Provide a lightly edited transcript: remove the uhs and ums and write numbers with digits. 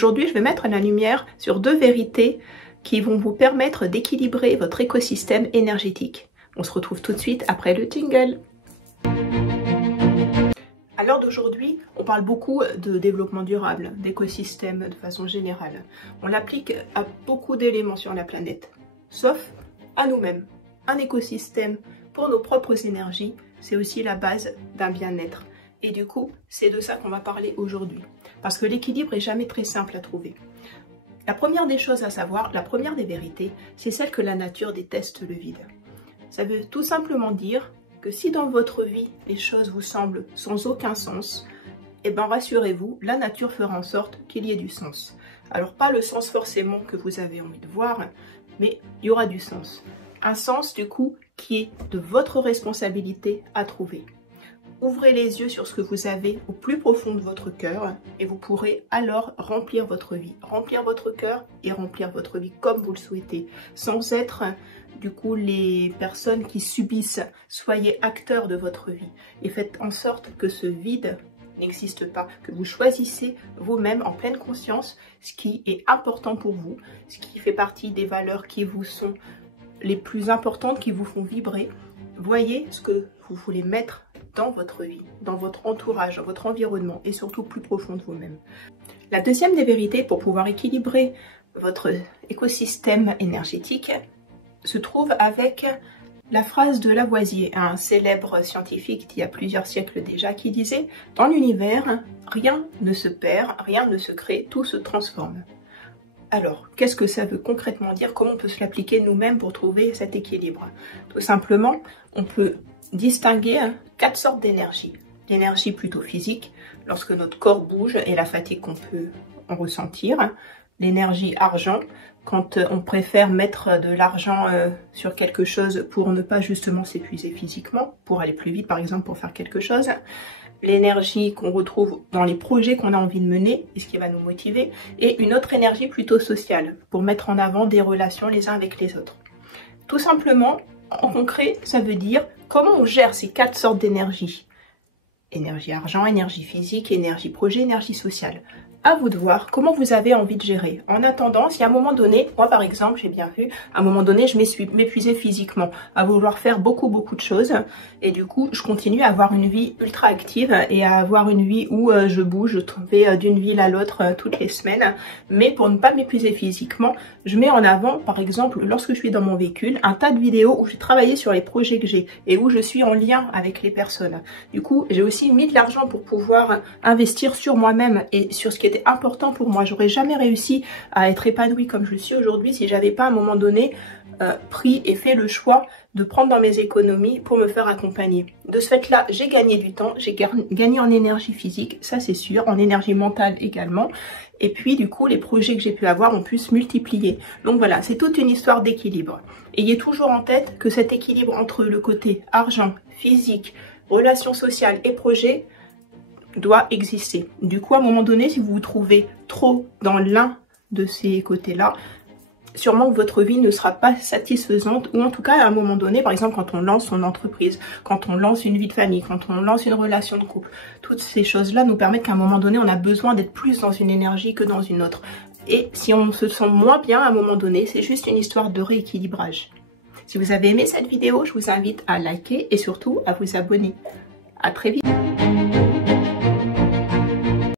Aujourd'hui, je vais mettre la lumière sur deux vérités qui vont vous permettre d'équilibrer votre écosystème énergétique. On se retrouve tout de suite après le jingle. À l'heure d'aujourd'hui, on parle beaucoup de développement durable, d'écosystème de façon générale. On l'applique à beaucoup d'éléments sur la planète, sauf à nous-mêmes. Un écosystème pour nos propres énergies, c'est aussi la base d'un bien-être. Et du coup, c'est de ça qu'on va parler aujourd'hui. Parce que l'équilibre est jamais très simple à trouver. La première des choses à savoir, la première des vérités, c'est celle que la nature déteste le vide. Ça veut tout simplement dire que si dans votre vie, les choses vous semblent sans aucun sens, eh bien rassurez-vous, la nature fera en sorte qu'il y ait du sens. Alors pas le sens forcément que vous avez envie de voir, mais il y aura du sens. Un sens du coup qui est de votre responsabilité à trouver. Ouvrez les yeux sur ce que vous avez au plus profond de votre cœur et vous pourrez alors remplir votre vie. Remplir votre cœur et remplir votre vie comme vous le souhaitez, sans être du coup les personnes qui subissent. Soyez acteurs de votre vie et faites en sorte que ce vide n'existe pas, que vous choisissez vous-même en pleine conscience ce qui est important pour vous, ce qui fait partie des valeurs qui vous sont les plus importantes, qui vous font vibrer. Voyez ce que vous voulez mettre dans votre vie, dans votre entourage, dans votre environnement et surtout plus profond de vous-même. La deuxième des vérités pour pouvoir équilibrer votre écosystème énergétique se trouve avec la phrase de Lavoisier, un célèbre scientifique d'il y a plusieurs siècles déjà, qui disait « Dans l'univers, rien ne se perd, rien ne se crée, tout se transforme ». Alors, qu'est-ce que ça veut concrètement dire? Comment on peut se l'appliquer nous-mêmes pour trouver cet équilibre? Tout simplement, on peut distinguer 4 sortes d'énergie. L'énergie plutôt physique, lorsque notre corps bouge et la fatigue qu'on peut en ressentir. L'énergie argent, quand on préfère mettre de l'argent sur quelque chose pour ne pas justement s'épuiser physiquement, pour aller plus vite par exemple pour faire quelque chose. L'énergie qu'on retrouve dans les projets qu'on a envie de mener et ce qui va nous motiver. Et une autre énergie plutôt sociale, pour mettre en avant des relations les uns avec les autres. Tout simplement, en concret, ça veut dire comment on gère ces 4 sortes d'énergie. Énergie argent, énergie physique, énergie projet, énergie sociale. À vous de voir comment vous avez envie de gérer. En attendant, si à un moment donné, moi par exemple, j'ai bien vu, à un moment donné, je m'épuisais physiquement, à vouloir faire beaucoup de choses. Et du coup, je continue à avoir une vie ultra active et à avoir une vie où je bouge, je vais d'une ville à l'autre toutes les semaines. Mais pour ne pas m'épuiser physiquement, je mets en avant, par exemple, lorsque je suis dans mon véhicule, un tas de vidéos où j'ai travaillé sur les projets que j'ai et où je suis en lien avec les personnes. Du coup, j'ai aussi mis de l'argent pour pouvoir investir sur moi-même et sur ce qui était important pour moi. J'aurais jamais réussi à être épanouie comme je le suis aujourd'hui si j'avais pas à un moment donné pris et fait le choix de prendre dans mes économies pour me faire accompagner. De ce fait-là, j'ai gagné du temps, j'ai gagné en énergie physique, ça c'est sûr, en énergie mentale également. Et puis du coup, les projets que j'ai pu avoir ont pu se multiplier. Donc voilà, c'est toute une histoire d'équilibre. Ayez toujours en tête que cet équilibre entre le côté argent, physique, relations sociales et projets doit exister. Du coup, à un moment donné, si vous vous trouvez trop dans l'un de ces côtés-là, sûrement que votre vie ne sera pas satisfaisante, ou en tout cas à un moment donné, par exemple quand on lance son entreprise, quand on lance une vie de famille, quand on lance une relation de couple, toutes ces choses-là nous permettent qu'à un moment donné, on a besoin d'être plus dans une énergie que dans une autre. Et si on se sent moins bien à un moment donné, c'est juste une histoire de rééquilibrage. Si vous avez aimé cette vidéo, je vous invite à liker et surtout à vous abonner. À très vite.